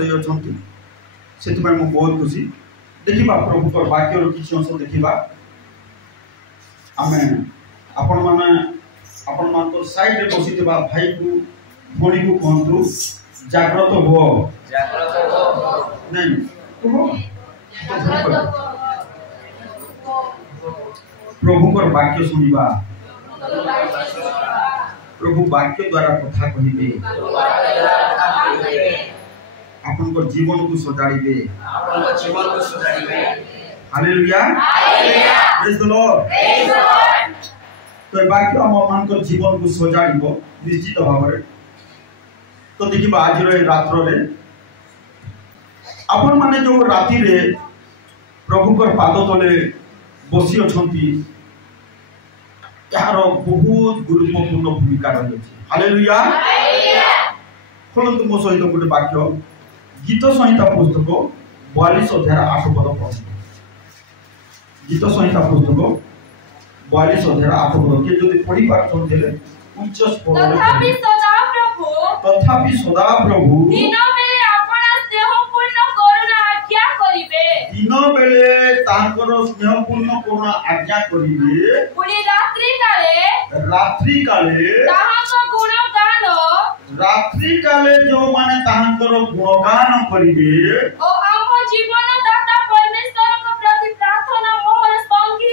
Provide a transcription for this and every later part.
ଦେଇଛନ୍ତି ସେଥିପାଇଁ ମୁଁ ବହୁତ ଖୁସି। ଦେଖିବା ପ୍ରଭୁଙ୍କର ବାକ୍ୟର କିଛି ଅଂଶ ଦେଖିବା। ଆମେ ଆପଣମାନଙ୍କ ସାଇଡରେ ବସିଥିବା ଭାଇକୁ ଭଉଣୀକୁ କୁହନ୍ତୁ ଜାଗ୍ରତ ହୁଅ। ନାଇଁ ପ୍ରଭୁଙ୍କର ବାକ୍ୟ ଶୁଣିବା। प्रभु वाक्य द्वारा कथा कहिबे आपनकर जीवन को सजाड़िबे। Hallelujah praise the Lord. तो वाक्य हम मानकर जीवन को सजाड़िबो निश्चित भाव रे। तो देखिबा आज रे रात्र रे आपन माने जो राति रे प्रभुकर पाद तले बसी अछंती यार बहुत गुरुत्वपूर्ण भूमिका रही है। हालेलुया खोलतु मो सहित गोटे वाक्य गीत संहिता पुस्तक 42 अध्याय 8 पद पढ़। गीत संहिता पुस्तक 42 अध्याय 8 पद के जदि पढ़ी पारछन्ते उच्च स्वर तथापि सदा प्रभु दिन बेले अपना स्नेहपूर्ण करुणा आज्ञा करिवे। दिन बेले तांकर स्नेहपूर्ण करुणा आज्ञा करिवे। पुनी रात्रि काले जो माने तांकर गुणगान करिवे ओ हम जीवन दाता परमेश्वर को प्रति प्रार्थना मोहन संगी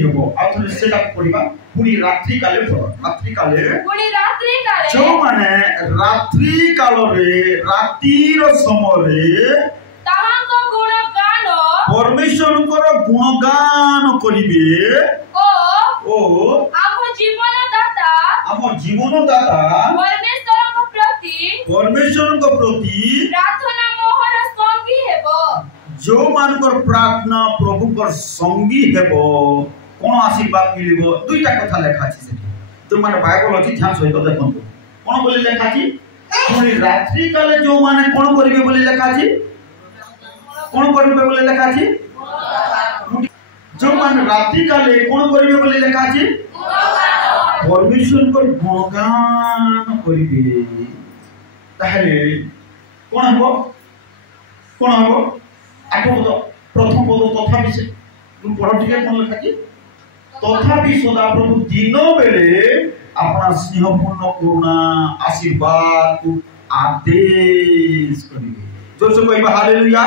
हेबो। आथरे सेटा पढिबा पुनी रात्रि काले जो माने रात्रि काल रे रातिर समय रे तांकर गुणगान परमेश्वर को गुणगान करिवे ओ हम जीवन दाता परमेश्वर को प्रति प्रार्थना मोहन संगी हेबो। जो मानकर प्रार्थना प्रभु कर संगी हेबो कोन आशीर्वाद मिलिबो। दुईटा कथा लेखा अछि सेठी जो माने बाइबल अछि ध्यान सहित देखंतु कोन बोली लेखा अछि पुनी रात्रि काले जो माने कोन करिवे बोली लेखा अछि कोन करिवे बोली लेखा अछि जो माने रात्रि काले कोन करिवे बोली लेखा अछि परमेश्वर को गुणगान करिवे। ताहले कोन हबो आठ पद प्रथम पद तथापि से पढ़ टिके कोन लेखा अछि तथापि सदा प्रभु दिन बेले अपना स्नेहपूर्ण करुणा आशीर्वाद को आदेश करिवे। जोर से कहबा हालेलुया।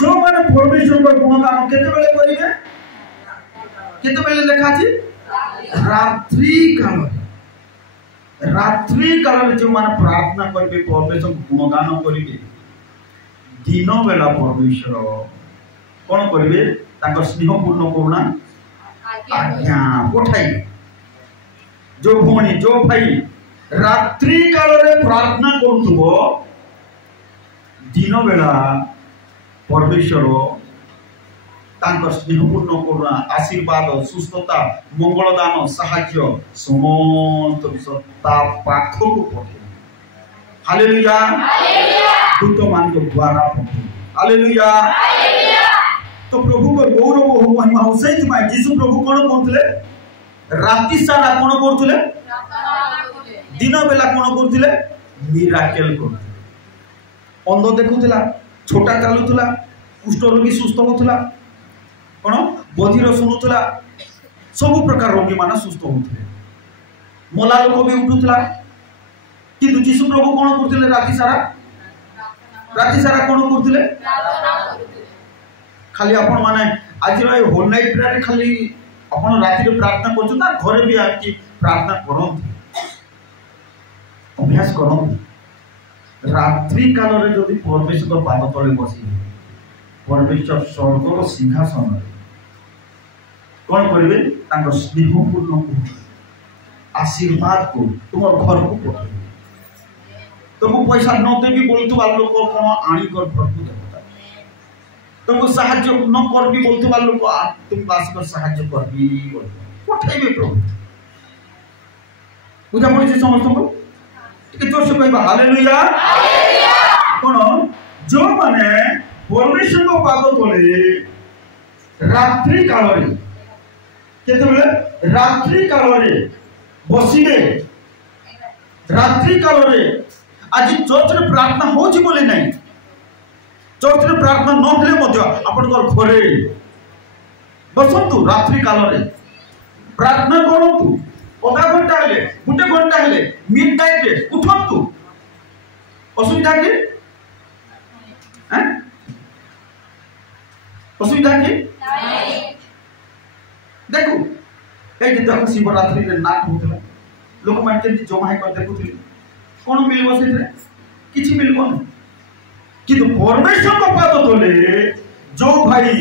जो माने परमेश्वर को गुणगान केते बेले करिवे केते बेले लेखा अछि रात्रि काल जो माने प्रार्थना करिवे परमेश्वर गुणगान करिवे। दिन बेला परमेश्वर कोन करिवे ताकर स्नेहपूर्ण करुणा आज्ञा पठाइबे। जो भौणी जो भाई रात्रि काल रे प्रार्थना करथुबो दिन बेला परमेश्वर तांकर स्नेहपूर्ण करुणा आशीर्वाद सुस्थता मंगलदान साहाय्य समस्त विषयता पाखो को पठे। हालेलुया दूत मान को द्वारा पठे। हालेलुया तो प्रभु को गौरव हो महिमा हो सहित माय यीशु प्रभु कोन करथले राति सारा कोन करथले दिन बेला कोन करथले मिराकल करथले। अंध देखुथला छोटा चालुथला कुष्ठ रोगी सुस्थ होथला कोन बधिर सुनुथला सब प्रकार रोगी माने सुस्थ होथले मला लोक भी उठुथला किंतु यीशु प्रभु कोन करथले राति सारा कोन करथले खाली अपन माने आज रे होल नाइट प्रेयर खाली अपन राति रे प्रार्थना करछु ना घरे भी आकी प्रार्थना करन अभ्यास करन। रात्रि काल रे जदि परमेश्वर पाद तले बसी परमेश्वर स्वर्गर सिंहासन कौन करेंगे स्नेहपूर्ण आशीर्वाद को तुम घर को पठे। तुमको पैसा न देवी बोलुवा लोक कौन आणिकर घर को देवता तुमको साहाय्य न करबी बोलुवा लोक तुमको आसिक साहाय्य करबी पठेबे प्रभु। बुझा पड़ी समस्त को जोर से कहबा हालेलुया। कौन जो माने परमेश्वर को पाद तले रात्रि काल रे केतबेले रात्रि काल रे बसिबे रात्रि काल रे आज चर्च रे प्रार्थना होची बोली नहीं चर्च रे प्रार्थना न हेले मध्य आपण घरे बसंतु रात्रि काल रे प्रार्थना करंतु आधा घंटा हेले गोटे घंटा हेले मिड नाइट रे उठंतु असुविधा के हैं असुविधा के देखो ए देखो शिवरात्रि रे नाट होतला लोक मान के जमा है कर देखुथिले कोन मिलबो से किछि मिलबो न किंतु परमेश्वर को पाद तले जो भाई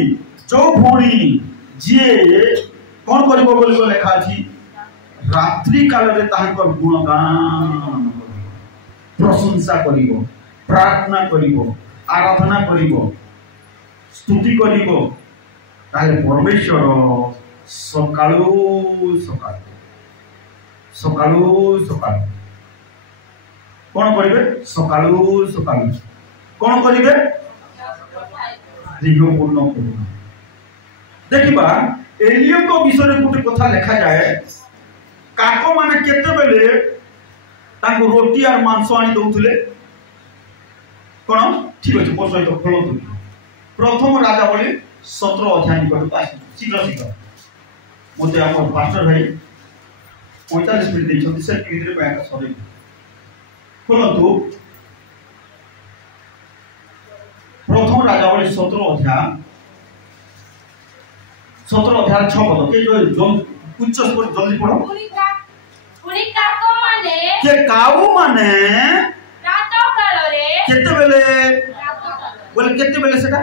जो भौणी जे कोन करबो बोली को लिखा अछि रात्रि काल रे ताहाकर गुणगान प्रशंसा करिवो प्रार्थना करिवो आराधना करिवो स्तुति करिवो ताले परमेश्वर सकाळू सकाळ सकाळू सकाळ कोन करिवे सकाळू सकाळ कोन करिवे दीर्घ पूर्ण पूर्ण देखिबा एलियो को विषय रे गुटे कथा लिखा जाए काको माने केते बेले ताको रोटी और मांस आनी दउथले कोन ठीक अछि पसय तो खोलंतु प्रथम राजा बोली 17 अध्याय निकट आसी शीघ्र शीघ्र मते हमर पास्टर भाई 45 मिनिट देछथि से भीतर बैंक सरी खोलंतु प्रथम राजा बोली 17 अध्याय 6 पद के जो उच्च स्वर जल्दी पढ़ो पुरी काको माने के काऊ माने रातो काल रे केते बेले रातो काल बोले केते बेले सेटा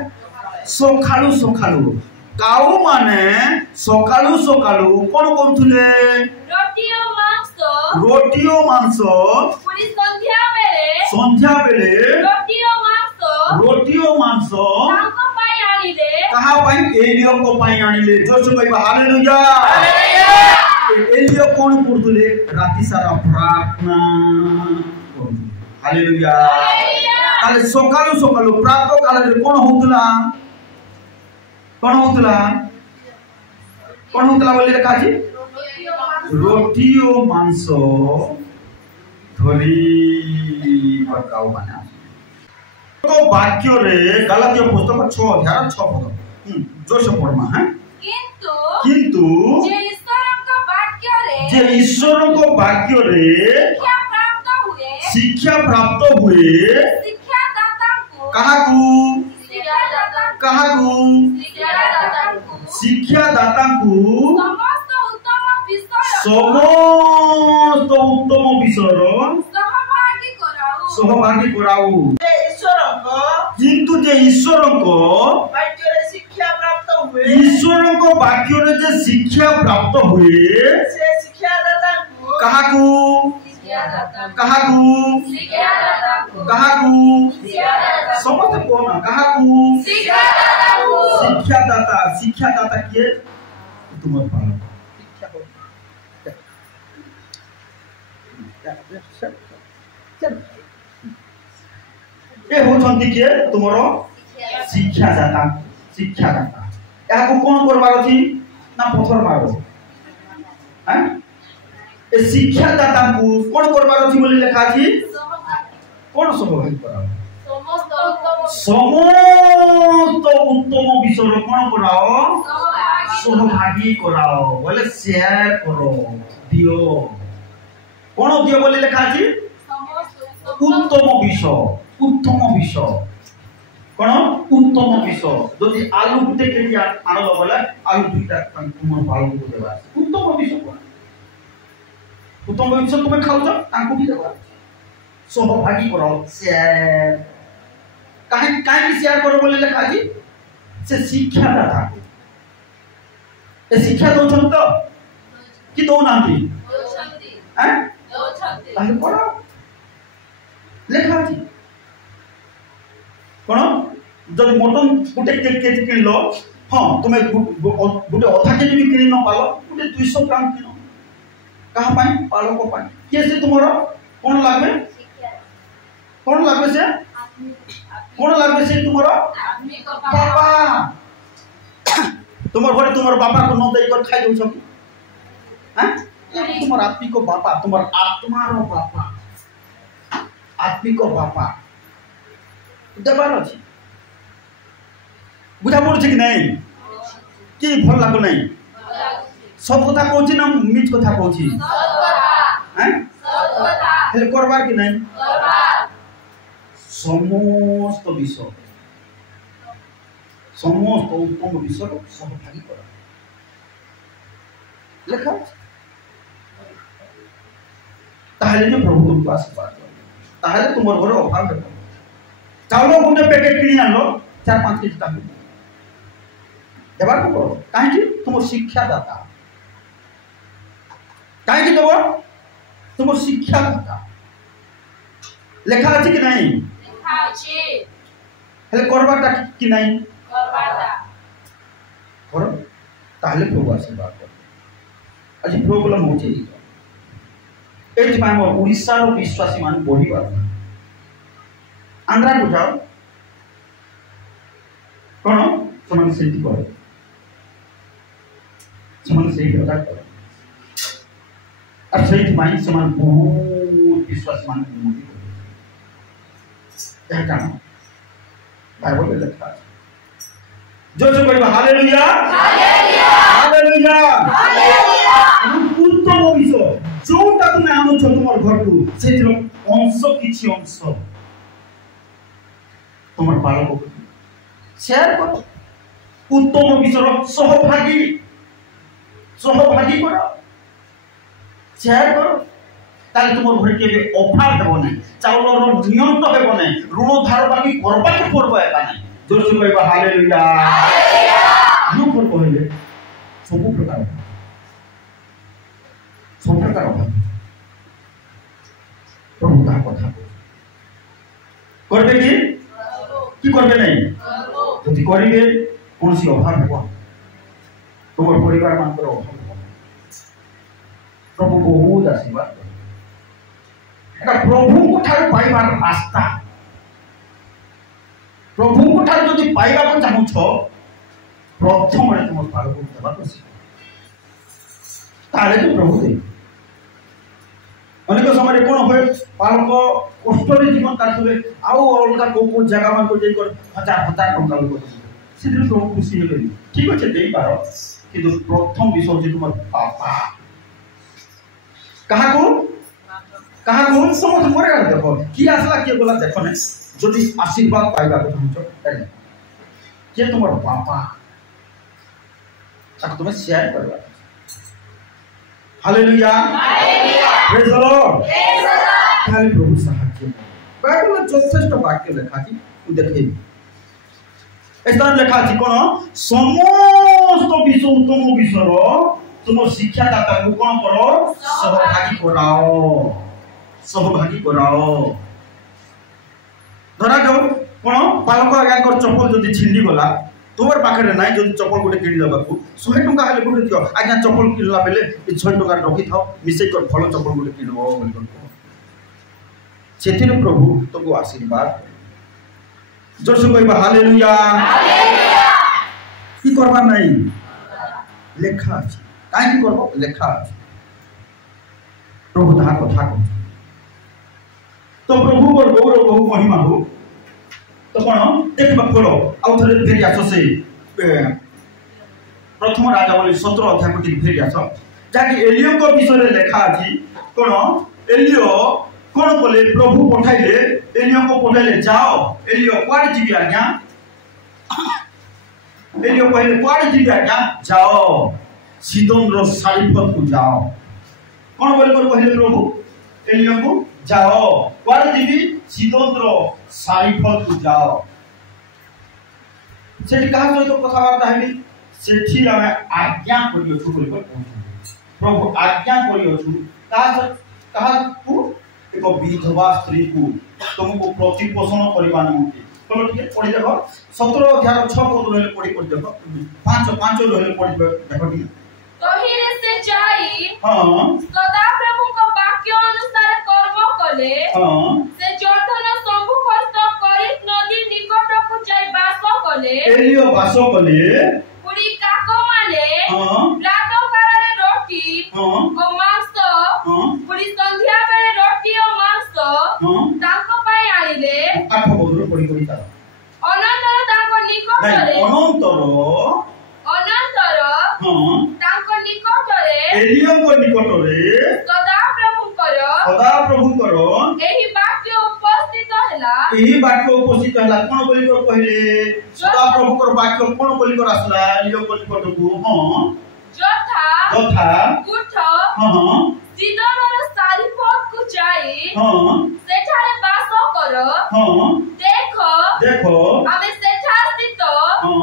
सखालू सखालू काऊ माने सखालू सखालू कोन करथुले रोटी ओ मांस पुरी संध्या बेले रोटी ओ मांस ताको पाई आनिले कहा पाई एलियो को पाई आनिले जोर से कहबा हालेलुया एलियो कोन करथुले राति सारा प्रार्थना करथुले हालेलुया ताले सकाळू सकाळू प्रातः काल रे कोन होतला बोली लिखा अछि रोटी ओ मांस धरी पकाओ माने तो वाक्य रे गलातिया पुस्तक 6 अध्याय 6 पद जोर से पढ़मा है किंतु जे ईश्वर को वाक्य रे शिक्षा प्राप्त हुए कहा को शिक्षा दाता को समस्त उत्तम विषय सहभागी कराऊ किंतु जे ईश्वर को वाक्य रे जे शिक्षा प्राप्त हुए कहा को समस्त कोना कहा को शिक्षा दाता किए तुम पालन ए होछंती के तुमरो शिक्षा दाता या को कोन करबार अछि ना पत्थर मारो हैं ए शिक्षा दाता को कोन करबार अछि बोली लिखा अछि कोन सहभागी कराओ समस्त उत्तम विषय कोन कराओ सहभागी कराओ बोले शेयर करो दियो कोन दियो बोली लिखा अछि उत्तम विषय कोन उत्तम विषय जदि आलू गुटे केजी आनलो बोले आलू दुईटा तुम पालन को देबा उत्तम विषय तुम खाऊ तांको भी देबा सहभागी करो शेयर काहे शेयर करो बोले लिखा अछि से शिक्षा दाता ए शिक्षा दोछन तो कि दो नांती हैं ताहे पढ़ो लेखा अछि कोन जदि मटन गुटे केजी किनलो हां तुमे गुटे अधा केजी भी किन न पालो गुटे 200 ग्राम किनो कहा पाई पालो को पाई के से तुमरो कोन लागबे से तुमरो पापा तुमर घरे तुमर बापा को न देई कर खाइ दउ छ हैं ये तुमर आत्मी को बापा तुमर आत्मा रो बापा आत्मिक बापा देवार अच्छी बुझा पड़ुछि कि नहीं कि भल लागु नहीं सब कथा कहूँ ना मिछ कथा कहूँ हेल्प करबार कि नहीं समस्त विषय समस्त उत्तम विषय सहभागी कर लेखा ताहले जो प्रभु तुमको आशीर्वाद कर ताहले तुम घर अभाव है चाउल गोटे पैकेट किणी आनलो 4-5 केजी ताकू देवार को कहीं तुम शिक्षादाता कहीं देव तुम शिक्षादाता लेखा अच्छी कि नहीं हेले करबाटा कि नहीं कर ताहले प्रभु आशीर्वाद कर आज प्रॉब्लम होची एथि माय मोर ओडिसा रो विश्वासी मान बढ़ी बात आंध्रा को जाओ कोन समान सेठी करे समान सेठी कथा करे और सेठी माय समान बहुत विश्वासी मान उन्नति करे क्या काम बाइबल में लिखा है जो जो कहबा हालेलुया हालेलुया हालेलुया हालेलुया उत्तम विषय जोटा तुम आनो छ तुमर घर को सेतिर अंश किछि अंश तुमर बालक को शेयर करो उत्तम विषय सहभागी करो शेयर करो ताले तुमर घर के अभाव हेबो नै चाउलर नियंत्रण हेबो नै ऋण धार बाकी करबा के पड़बो एका नै जोर से कहबा हालेलुया हालेलुया नु पर कहले सब प्रकार अभाव प्रभु का कथा करबे कि करबे नहीं यदि करिवे कौन सी अभाव हेबो तुमर परिवार मानकर अभाव हेबो प्रभु बहुत आशीर्वाद एटा प्रभु को ठार पाइबार रास्ता प्रभु को ठार यदि पाइबा को चाहू छ प्रथम रे तुम बालक को देबा को ताले तो प्रभु दे अनेक समय कोन होय बालक कष्ट रे जीवन काटुबे आउ अलगा को जगह मान को जेई कर हजार हजार टंका लोग सिद्ध प्रभु खुशी हेबे ठीक अछि देई पारो किंतु प्रथम विषय जे तुम पापा कहा को समझ मोरे देखो की आसला के बोला देखो ने जदि आशीर्वाद पाइबा को चाहछो एले के तुमर पापा ताको तुम शेयर करबा hallelujah hallelujah praise the Lord praise the Lord खाली प्रभु साहाय्य बाइबल में यथेष्ट वाक्य लिखा थी तू देखे स्थान लिखा थी कोन समस्त विषय उत्तम विषय तुम शिक्षादाता को कोन करो सहभागी कराओ धरा जाओ कोन बालक आज्ञा कर चप्पल जदि छिंडी गला तोर पाखरे नाही जदि चप्पल गोटे किनि लेबा को 100 टका हेले गोटे दियो आज्ञा चप्पल किनला बेले 100 टका रखि थाओ मिसे कर फल चप्पल गोटे किनबो बोल सेथिरे प्रभु तुमको आशीर्वाद जोर से कहबा हालेलुया हालेलुया की करबा नाही लेखा अछि काई करबो लेखा अछि प्रभु ता कथा को तो प्रभु को गौरव बहु महिमा हो तो कोन देखबा खोलो आउ थरे फेरि आसो से प्रथम राजावली 17 अध्याय को फेरि आसो जाकी एलियो को विषय रे लेखा अछि कोन एलियो कोन बोले प्रभु पठाइले एलियो को पठाइले जाओ एलियो क्वाड जीवी आज्ञा एलियो कहले क्वाड जीवी आज्ञा जाओ सीदोन रो सारीफत को जाओ कोन बोले कर कहले प्रभु एलियो को जाओ क्वाड जीवी सीदोन रो सारीफत को जाओ सेठी कहा सहित कथाबार्ता हेबी सेठी हमें आज्ञा करियो छु बोल कर प्रभु आज्ञा करियो छु कहा तू एक विधवा स्त्री को तुमको प्रतिपोषण करबा निमंते चलो ठीक है पढ़ी देखो 17 अध्याय 6 पद रहले पढ़ी देखो 5 रहले पढ़ी देखो ठीक तहिरे से जाई हां सदा प्रभु को वाक्य अनुसार कर्म कले हां से जोधन संभु खस्त करी नदी निकट को जाई वास कले एलियो वास कले पुरी काको माने हां रातो काले रोटी हां ओ मांस हां पुरी संध्या बेले रोटी ओ मांस हां ताको ଜୋର ପଡ଼ି ପଡ଼ି ତାର ଅନନ୍ତର ତାଙ୍କ ନିକଟରେ ଅନନ୍ତର ହଁ ତାଙ୍କ ନିକଟରେ ଏଲିୟଙ୍କ ନିକଟରେ ସଦାପ୍ରଭୁଙ୍କର ଏହି ବାକ୍ୟ ଉପସ୍ଥିତ ହେଲା। ଏହି ବାକ୍ୟ ଉପସ୍ଥିତ ହେଲା କଣ ବୋଲି କହିଲେ ସଦାପ୍ରଭୁଙ୍କର ବାକ୍ୟ କଣ ବୋଲି ଆସିଲା ଏଲିୟଙ୍କ ନିକଟକୁ ହଁ ଯଥା ଉଠ ହଁ ସିଦୋନର ସାରିପଥକୁ ଯାଇ ହଁ ସେଠାରେ ବାସ କର ହଁ ଦେଖ ଆମେ ସେଠା ସ୍ଥିତ ହଁ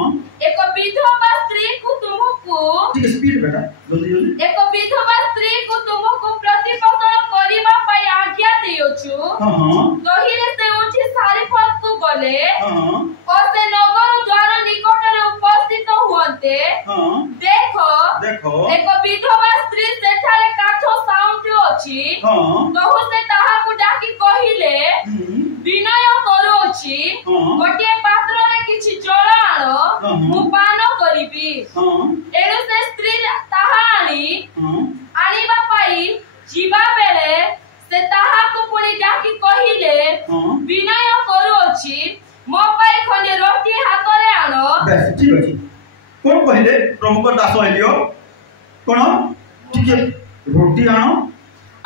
ଏକ ବିଧବା ସ୍ତ୍ରୀକୁ ତୁମକୁ ଟିକେ ସ୍ପିଡ ବେଟା ଜଲ୍ଦି ଜଲ୍ଦି ଏକ ବିଧବା ସ୍ତ୍ରୀକୁ ତୁମକୁ ପ୍ରତିପୋଷଣ କରିବା ପାଇଁ ଆଜ୍ଞା ଦେଇଛୁ କହିଲେ ସେ ଉଠି ସାରିପଥକୁ ଗଲେ ଓ ସେ ନଗର ଦ୍ୱାର ନିକଟରେ ଉପସ୍ଥିତ ହୁଅନ୍ତେ ଦେଖ ଏକ ବିଧବା ସ୍ତ୍ରୀ ସେଠାରେ କାଠ ସାଉଁଟି ଅଛି ତହୁ ସେ ତାହାକୁ ଡାକି କହିଲେ ବିନୟ କରୁଅଛି ଗୋଟିଏ ପାତ୍ରରେ କିଛି ଜଳ ଆଣ ମୁଁ ପାନ କରିବି। ଏଣୁ ସେ ସ୍ତ୍ରୀ ତାହା ଆଣିବା ପାଇଁ ଯିବା ବେଳେ ସେ ତାହାକୁ ପୁଣି ଡାକି କହିଲେ ବିନୟ କରୁଅଛି ମୋ ପାଇଁ ଖଣ୍ଡେ ରୋଟି ହାତରେ ଆଣ। ଠିକ ଅଛି କଣ କହିଲେ ପ୍ରଭୁଙ୍କ ଦାସ ଏଲିୟ କଣ ଟିକେ ରୋଟି ଆଣ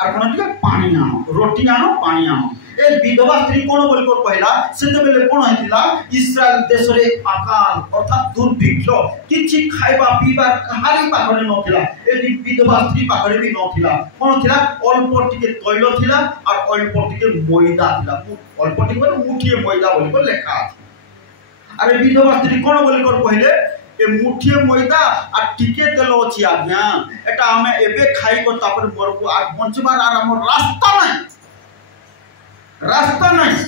আর কোন টিকে পানি আনো রোটি আনো পানি আনো এ বিধবা স্ত্রী কোন বলি কর কহিলা সেতেবেলে কোন হইতিলা ইসরায়েল দেশরে আকাল অর্থাৎ দুর্ভিক্ষ কিছু খাইবা পিবা কাহারি পাখরে নথিলা এ বিধবা স্ত্রী পাখরে বি নথিলা কোন থিলা অল্প টিকে তৈল থিলা আর অল্প টিকে ময়দা থিলা অল্প টিকে মানে মুঠিয়ে ময়দা বলি কর লেখা আছে আর এ বিধবা স্ত্রী কোন বলি কর কহিলে ए मुठिए मैदा आ टिके तेल अछि आज्ञा एटा हमें एबे खाई को तापर मरबो आ बंचबार आर हमर रास्ता नहीं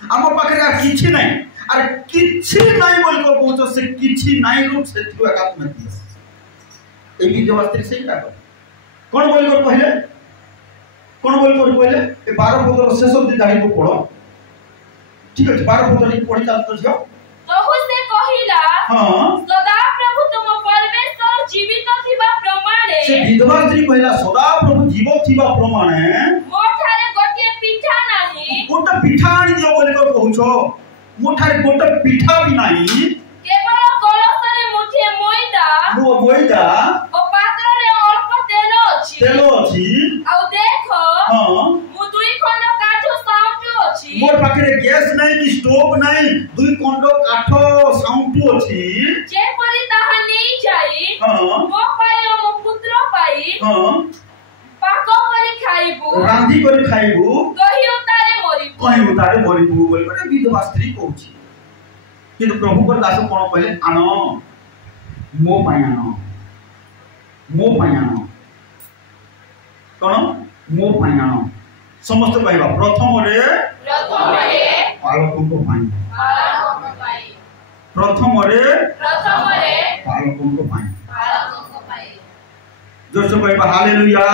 हम पाखरे आ किछि नहीं अरे किछि नहीं बोल को पहुंचो से किछि नहीं रूप से तू एकात में दियो ए भी जवास्त्री से का कोन बोल को पहले कोन बोल को पहले ए 12 पदर शेष दिन दाही को पढ़ो ठीक है 12 पदर पढ़ी चाल तो जियो तहु से कहिला हां सदा प्रभु तुम परमेश्वर जीवित थिबा प्रमाणे से विधवा स्त्री कहिला सदा प्रभु जीवित थिबा प्रमाणे मोठारे गोटे पिठा नाही गोटे पिठा आनी दियो बोले को कहउछो मोठारे गोटे पिठा भी नाही केवल कलसरे मुठिए मैदा ओ पात्ररे अल्प तेल अछि आ देखो हां मु दुई खंड काठ साउंटु अछि मोर पाखरे गैस नहीं कि स्टोव नहीं दुई खंड काठ साउंटु अछि जे परि ताहा नहीं जाई हां मो पाई मो पुत्र पाई हां पाको करी खाइबु रांधी करी खाइबु कहि उतारे मरिबु बोल करे विधवा स्त्री कहउछि किंतु प्रभु को दास कोन कहले आनो मो पाई आनो कोन मो पाई आनो समस्त कहबा प्रथम रे पालकों को पाई प्रथम रे पालकों को पाई जोर से कहबा हालेलुया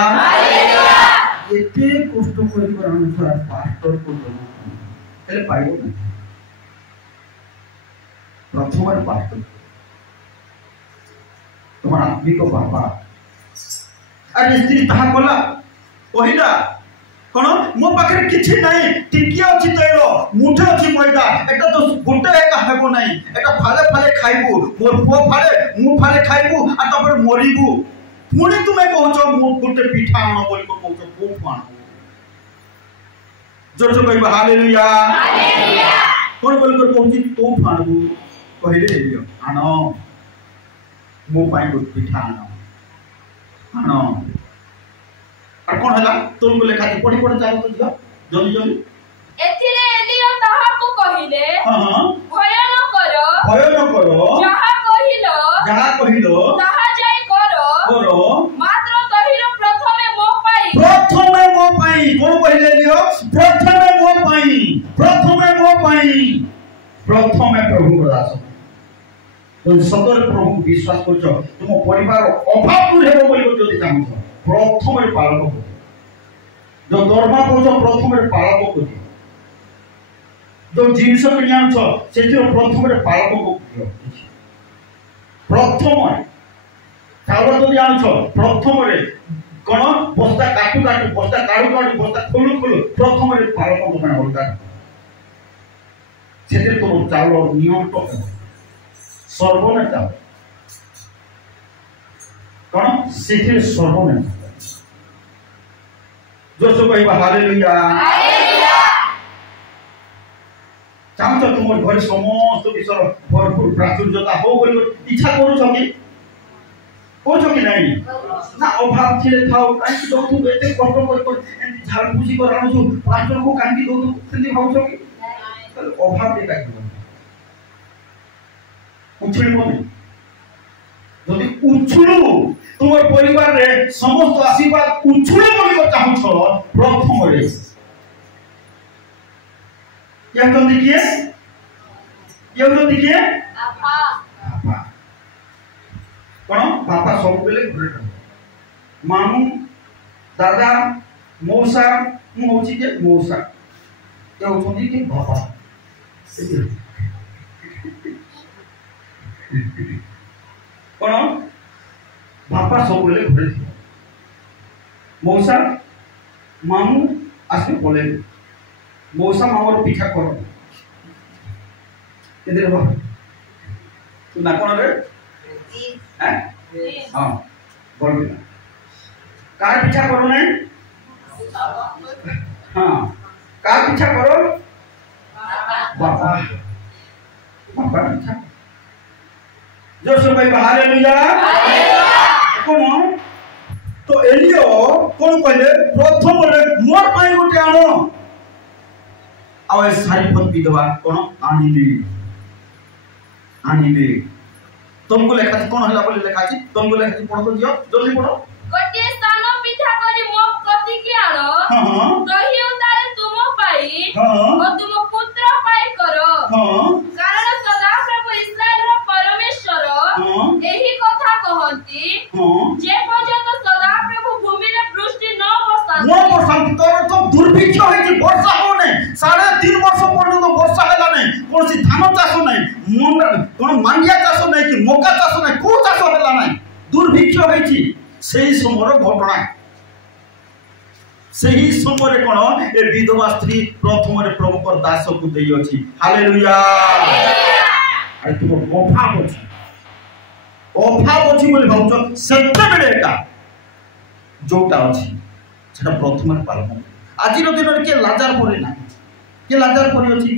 एते कष्ट करि कर अनुसार पास्टर को हेले पाइबो ना प्रथम रे पास्टर तुम्हारा आत्मिक बाबा अरे स्त्री ताहा कला कहिला कोन मो पाखरे किछि नाही टिकिया अछि तैल मुठे अछि मैदा एटा तो गुटे एका हेबो नाही एटा फाले फाले खाइबू मोर पुओ फाले मु फाले खाइबू आ तपर मरिबू पुणी तुमे कहउछो मु गुटे पिठा आनो बोल को कहउछो को फाण जोर से कहबा हालेलुया कोन बोल को कहउछि को फाणबू कहिले लियो आनो मो पाई गुटे पिठा आनो और कौन हैला तोर को लेखा थी पढ़ी चालो तो दियो जल्दी एथिरे एलियो ताहा को कहिले हां भय न करो जहा कहिलो ताहा जाय करो मात्र तहिरो प्रथमे मो पाई कोन कहिले लियो प्रथमे मो पाई प्रथमे प्रभु को दास तो सदर प्रभु विश्वास करछो तुम परिवार अभाव दूर हेबो बोली जदी चाहछो प्रथम रे पालक को जो दरमा को प्रथम रे पालक को जो जिंस किनियान छ सेति प्रथम रे पालक को प्रथम चावल तो जान छ प्रथम रे कोन बस्ता काटू बस्ता काढू बस्ता खोलू प्रथम रे पालक को बना होता সেটা তোর চাউল নিয়ন্ত্রণ সর্বনে চাউল कौन सीधे स्वर्ग में जो सो कहबा हालेलुया चाहत तुम घर समस्त विषय भरपूर प्राचुर्यता हो बोली इच्छा करू कि नहीं ना अभाव थिले थाओ काई दउथु एते कष्ट कर झाड़ पूसी कर आनु पास्टर को काई दउथु सेति भाउ कि अभाव दे काई उछल कोनी যদি উছুলু তোমার পরিবারে সমস্ত আশীর্বাদ উছুলু বলিব চাহুছ প্রথমরে কেউজন্তি কিয়ে বাপা কোন বাপা ସବୁବେଳେ ଘରେ ରହେ ମାମୁ ଦାଦା ମଉସା ମୁଁ ହଉଛି ଯେ ମଉସା ଏ ହଉଛନ୍ତି କି ବାପା कौन बापा सब घरे मौसा मामू आसके बोले मौसा मामूर पीछा कर तू ना कौन रे हाँ बोल कार पीछा करो नहीं हाँ कार पीछा करो बापा बापा पीछा जो सब हालेलुया कोन तो एलियो कोन कहले प्रथम रे मोर पाई गोटे आनो आ ए सारीपत विधवा कोन आनिले तुमको लेखा कोन हला बोले लेखा छी तुमको लेखा पढ़ो तो दियो जल्दी पढ़ो गोटे स्थान पिठा करी मो कति के आनो हां दही उतारे तुम पाई हां और तुम पुत्र पाई करो हां कारण सदा प्रभु इस्राएल रो परमेश्वर एही कथा कहंती जे पर्यंत सदा प्रभु भूमि रे वृष्टि न बरसांती तोर तो दुर्भिक्ष होई कि वर्षा हो नै 3.5 वर्ष पर्यंत वर्षा हैला नै कोनसी धान चाष नै कोन मांडिया चाष नै कि मक्का चाष नै को चाष हैला नै दुर्भिक्ष होई छी सेही समर घटना सेही समर कोन ए विधवा स्त्री प्रथम रे प्रभु को दास को देई अछि हालेलुया अरे तुम अभाव अच्छी बोली भाव सेते बेले एका जोटा अच्छी सेटा प्रथम पालन आज दिन में के लाजार पड़े ना के लाजार पड़े अच्छी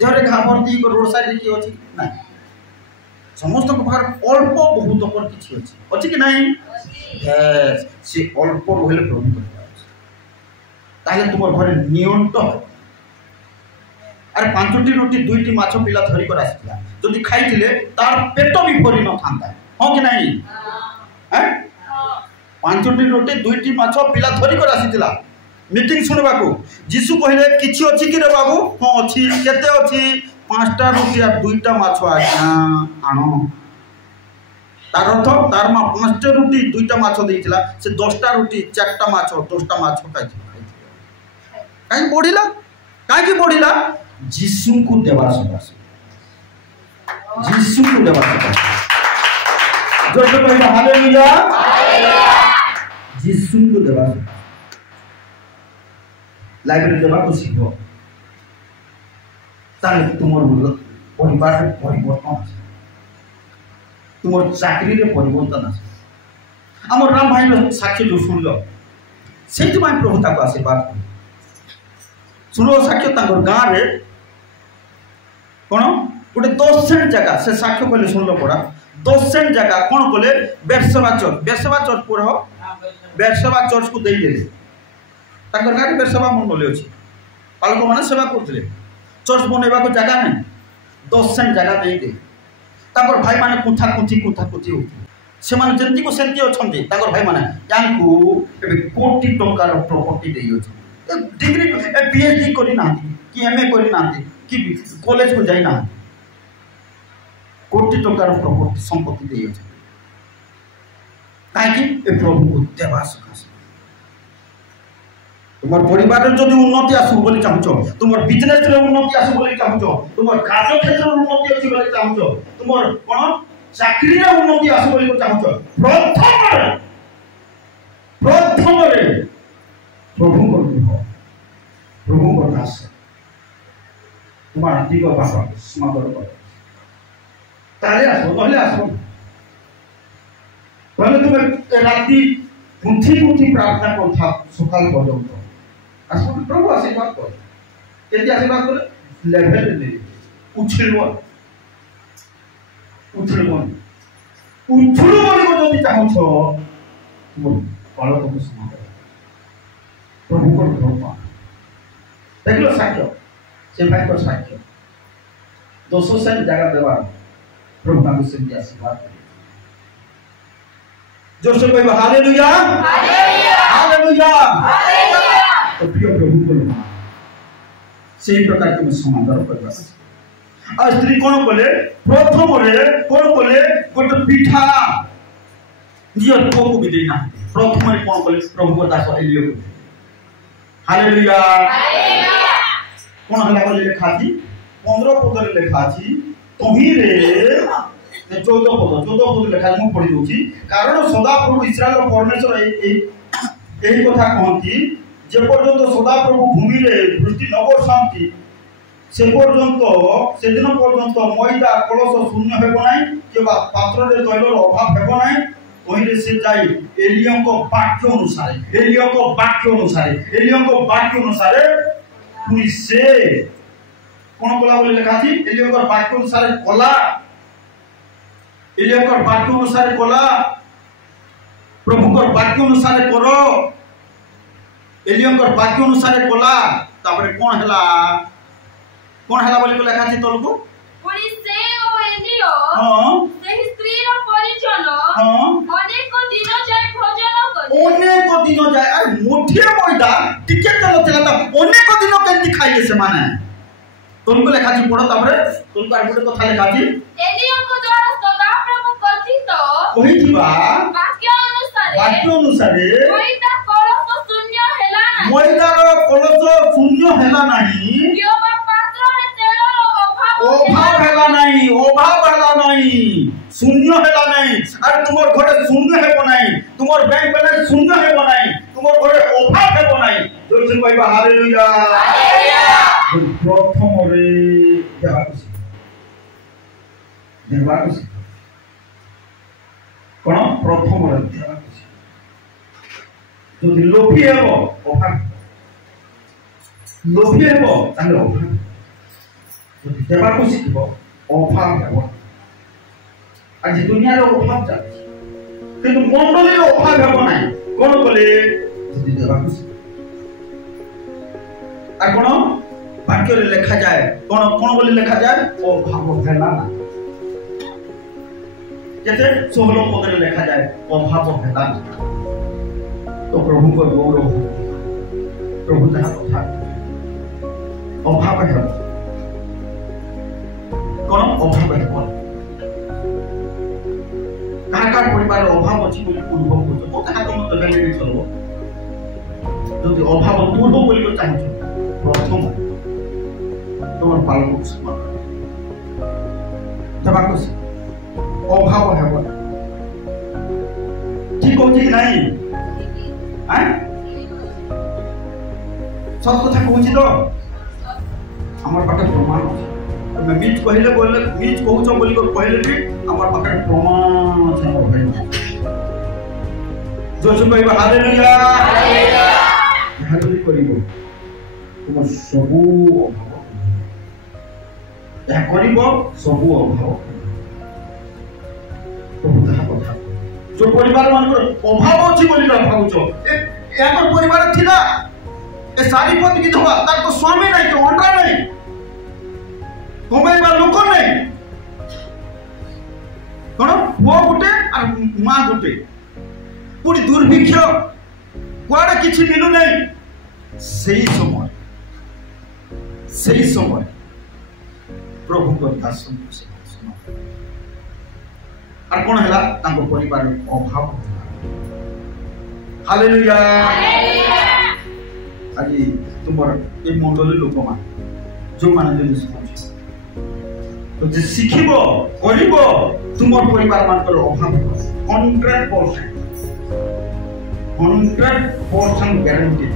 देहरे घा भर्ती रोड साइड किए अच्छी ना समस्त पाखर अल्प बहुत पर किछि अछि अछि कि नहीं से अल्प रहले प्रभु करबा ताले तुम घर नियंत अरे 5टी रोटी 2टी माछ पिला धरी कर आसिला जदि खाइथिले तार पेट भी भरी न थांदा हो कि नहीं हैं 5टी रोटी 2टी माछ पिला धरी कर आसिला मीटिंग सुनबा को जीसु कहले किछि अछि कि रे बाबू हां अछि केते अछि 5टा रोटी आ 2टा माछ आज्ञा आनो तार अर्थ तार मा 5टा रोटी 2टा माछ देइथिला से 10टा रोटी 4टा माछ 10टा माछ खाइथिला काई बढ़िला काई की बढ़िला जीसु को देवा सकाश जीसु को देवा सकाश जो कहबा हालेलुया जीसु को देवा लाइब्रेरी देवा को सीखो ताले तुमर परिवार रे परिवर्तन আছে तुमर चाकरी रे परिवर्तन আছে हमर राम भाई साक्षी जो सुनलो सेति माय प्रभुता को आशीर्वाद सुनो साक्ष्य तांगर गाँ रे कौन गोटे 10 सेंट जगह से साक्ष्य कहले सुनलो पड़ा 10 सेंट जगह कौन कहले बेरसेवा चर्च पूरा बेरसेवा चर्च को दे देले तांगर गाँ रे बेरसेवा मन बोले अछि पालक माने सेवा करथिले चर्च बनैबा को जगह नहीं 10 सेंट जगह दे दे तांगर भाई माने कुथा कुथी होती से माने जंती को सेंती अछंती तांगर भाई माने यांकू एबे कोटी टंकार प्रॉपर्टी देई अछि डिग्री पीएचडी करी ना कि एमए करी ना कि कॉलेज को जाई ना कोटी टंकार प्रॉपर्टी संपत्ति देई अछि काहे कि ए प्रभु को देवा सकाश तुमर परिवार जदि उन्नति आसु बोली चाहछो तुमर बिजनेस रे उन्नति आसु बोली चाहछो तुमर कार्य क्षेत्र रे उन्नति आसु बोली चाहछो तुमर कोन चाकरी रे उन्नति आसु बोली चाहछो प्रथम रे प्रभु को दास तुम्हारा दिग बाबा समादर कर ताले आसो नहले आसो पहले तुम राति गुंथी प्रार्थना करथा सकाल पर्यंत आसो प्रभु आशीर्वाद कर केति आशीर्वाद कर लेवल ले उछलवा उछलवा को जदि चाहो छो तुम पालो तुम समादर प्रभु को कृपा देखलो साक्ष्य से भाई को साक्ष्य 200 से जगह देवा प्रभु का से आशीर्वाद जो से कोई हालेलुया हालेलुया हालेलुया हालेलुया तो प्रिय प्रभु को से प्रकार तुम समादर करबा आ स्त्री कोन बोले प्रथम रे कोन बोले गोटे पिठा नियर को भी देना प्रथम रे कोन बोले प्रभु को दास एलियो हालेलुया हालेलुया कोन हला बोले लिखा थी 15 पद रे लिखा थी तोही रे 14 पद लिखा मु पढि दोची कारण सदा प्रभु इस्राएल परमेश्वर एही कथा कहंती जे पर्यंत सदा प्रभु भूमि रे वृष्टि न बरसांती से पर्यंत से दिन पर्यंत मैदा कलश शून्य हेबो नाही के पात्र रे तैलर अभाव हेबो नाही ओहिरे से जाई एलियों को वाक्य अनुसार पुनी से कोन बोला बोले लिखा थी एलियों को वाक्य अनुसार कोला एलियों को वाक्य अनुसार कोला प्रभु को वाक्य अनुसार करो एलियों को वाक्य अनुसार कोला तापर कोन हला बोले को लिखा थी तलको पुनी से ओ एलियो से स्त्री रो परिचन अनेक दिन जाय भोजन जाय अरे मोठे मैदा टिके तेल चला अनेक दिन केंती खाइले से माने तुमको लिखा छी पढ़ो तापर तुमको आर गुटे कथा लिखा छी एलियो को द्वारा सदा प्रभु कथित कहि थिबा वाक्य अनुसार मैदा कलश शून्य हेला नाही योबा पात्र रे तेलर अभाव हेला नाही शून्य हेला नाही अरे तुमर घरे शून्य हेबो नाही तुमर बैंक बैलेंस शून्य हेबो नाही तुमर घरे अभाव हेबो नाही जोरसे कहबा हालेलुया हालेलुया प्रथम रे देवाकुसी कोन प्रथम रे देवाकुसी যদি লোভী হেব অভাব তাহলে অভাব যদি দেবাকু শিখিব অভাব হেব আজ দুনিয়ার অভাব যাচ্ছে কিন্তু মন্ডলীর অভাব হেব নাই কোন বলে যদি দেবাকু শিখিব আর কোন বাক্যরে লেখা যায় কোন বলে লেখা যায় অভাব হেলা না যেতে 16 পদে লেখা যায় অভাব হেলা না तो प्रभु को गौरव प्रभु जहाँ कथा अभाव है कौन अभाव है कार परिवार अभाव अच्छी अनुभव कर तुम तो गले चलो जो अभाव दूर हो बोली चाहिए प्रथम तुम बालक देवाक अभाव है ठीक हो ठीक नहीं सब कथा कहूँ तो हमारे पाखे प्रमाण अच्छे मैं मीच कहले बोले मीच कहूच बोली कहले भी हमारे पाखे प्रमाण अच्छे मोर भाई जो सब कहबा हालेलुया हालेलुया यह যদি করিব তোমার সবু অভাব यह করিব সবু অভাব প্রভু তাহা কথা जो परिवार मानकर अभाव अछि बोली भाबुछ एक परिवार थिला ए सारी पति की धवा तार तो स्वामी नहीं तो अंडा नहीं कमाइबा लोक नहीं कोन वो गुटे और मां गुटे पूरी दुर्भिक्ष कोआडे किछि मिलु नहीं सही समय प्रभु को दास আর কোন হেলা তাঙ্ক পরিবার অভাব হালেলুয়া হালেলুয়া আজি তোমার এই মণ্ডলী লোকমান जो माने যদি শুনছ তো যে শিখিব করিব তোমার পরিবার মানকৰ অভাব 100% গ্যারান্টি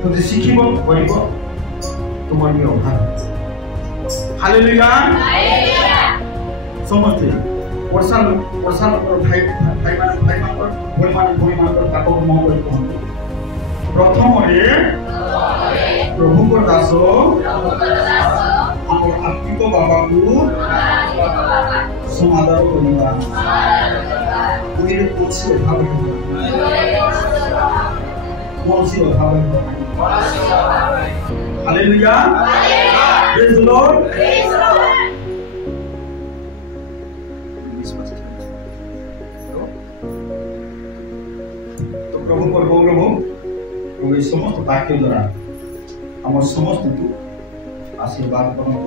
তো যে শিখিব করিব तुमर भी अभाव हालेलुया समझते वर्षाल वर्षाल भाई भाई मान भोई मान ताको मो कर कहंतु प्रथम रे प्रभु को दास हमर आत्मिक बाबा को समादर करिबा कोई कोसी अभाव कोसी अभाव हालेलुया प्रेज द लॉर्ड तो प्रभु पर गौरव हो समस्त वाक्य द्वारा हम समस्त को आशीर्वाद करूँ।